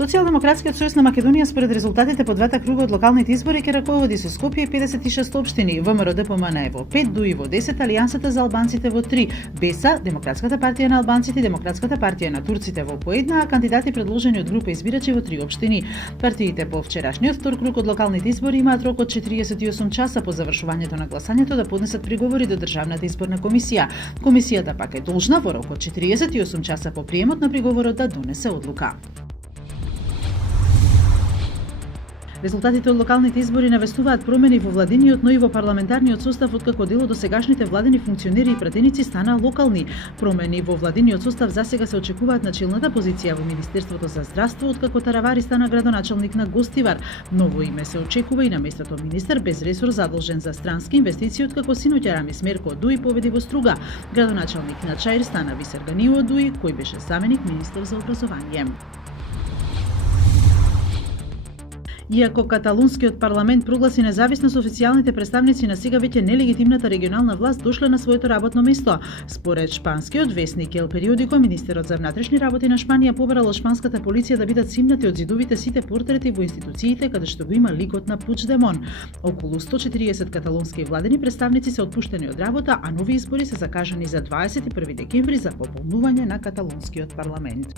Социјалдемократскиот сојуз на Македонија според резултатите по двата круга од локалните избори ќе раководи со Скопје и 56 општини, ВМРО-ДПМН е во 5, ДУИ во 10, Алијансата за албанците во 3, БЕСА, Демократската партија на албанците и Демократската партија на турците во по една, а кандидати предложени од група избирачи во 3 општини. Партиите по вчерашниот втор круг од локалните избори имаат рок од 48 часа по завршувањето на гласањето да поднесат приговори до Државната изборна комисија. Комисијата пак е должна во рок од 48 часа по приемот на приговорот да донесе одлука. Резултатите од локалните избори навестуваат промени во владиниот, но и во парламентарниот состав откако дел од досегашните владени функционери и пратеници станаа локални. Промени во владиниот состав засега се очекуваат на челната позиција во Министерството за здравство откако Таравари стана градоначалник на Гостивар. Ново име се очекува и на местото министер без ресор задолжен за странски инвестиции откако синоќа Рамис Мерко од ДУИ победи во Струга. Градоначалник на Чаир стана Висер Ганио од ДУИ, кој беше заменик министер за образование. Иако каталунскиот парламент прогласи независност, официјалните представници на сега веќе нелегитимната регионална власт дошле на своето работно место. Според шпанскиот весник Ел Периодико, министерот за внатрешни работи на Шпанија побарал шпанската полиција да бидат симнати од зидовите сите портрети во институциите каде што го има ликот на Пучдемон. Околу 140 каталунски владени представници се отпуштени од работа, а нови избори се закажани за 21 декември за пополнување на каталунскиот парламент.